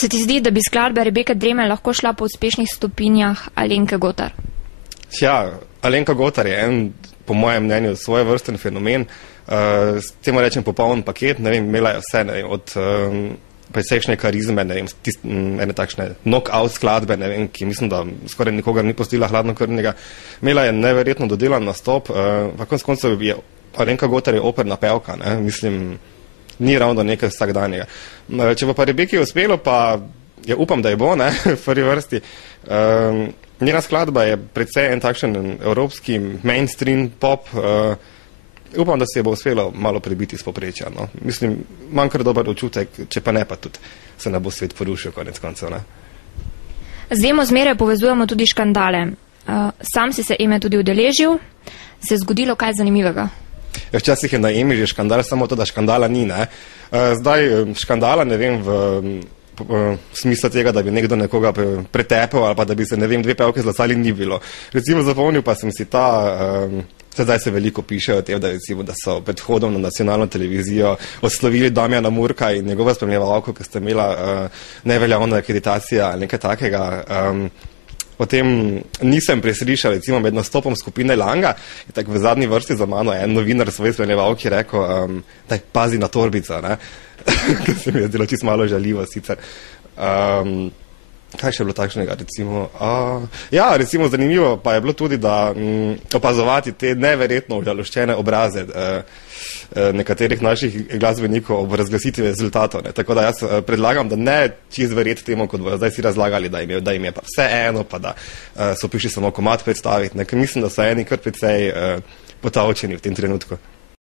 Se ti zdi, da bi skladba Rebeke Dremelj lahko šla po uspešnih stopinjah Alenke Gotar? Ja, Alenka Gotar je po mojem mnenju, svojevrsten fenomen. S tem rečem popoln paket, ne vem, imela je vse, ne vem, od precejšnje karizme, ne vem, ene takšne knock-out skladbe, ne vem, ki mislim, da skoraj nikogar ni pustila hladnokrvnega. Imela je neverjetno dodelan nastop, v koncu je Alenka Gotar je operna pevka, ne, mislim, ni ravno nekaj vsakdanjega. Če bo pa Rebeki uspelo, pa ja, upam, da je bo, ne, v prvi vrsti. Njena skladba je precej en takšen evropski mainstream pop, upam, da se je bo uspelo malo prebiti iz povprečja, no. Mislim, imam kar dober občutek, če pa ne, pa tudi se ne bo svet porušil konec koncev, ne. Z Emo zmeraj povezujemo tudi škandale. Sam si se Eme tudi udeležil. Se je zgodilo kaj zanimivega? Včasih je na Emi že škandal, samo to, da škandala ni, ne. Zdaj škandala, ne vem, v smislu tega, da bi nekdo nekoga pretepel ali pa da bi se, ne vem, dve pevke zlasali, ni bilo. Recimo zapomnil pa sem si zdaj se veliko piše o tem, da recimo, da so pred hodom na nacionalno televizijo odslovili Damjana Murka in njegova spremljevalko, ki sta imela neveljavno akreditacijo ali nekaj takega. O tem nisem preslišal, recimo med nastopom skupine Langa, je tako v zadnji vrsti za mano en novinar svoje spremljevalki rekel, daj pazi na torbico, ne, ker se mi je zdelo čisto malo žaljivo sicer. Kaj še je bilo takšnega, recimo? Ja, recimo zanimivo pa je bilo tudi, da opazovati te neverjetno užaloščene obraze nekaterih naših glasbenikov ob razglasitvi rezultatov, ne. Tako da jaz predlagam, da ne čisto verjeti temu, kot bojo zdaj si razlagali, da jim je pa vse eno, pa da so prišli samo komad predstaviti, ne. Ker mislim, da so eni kar precej potavčeni v tem trenutku.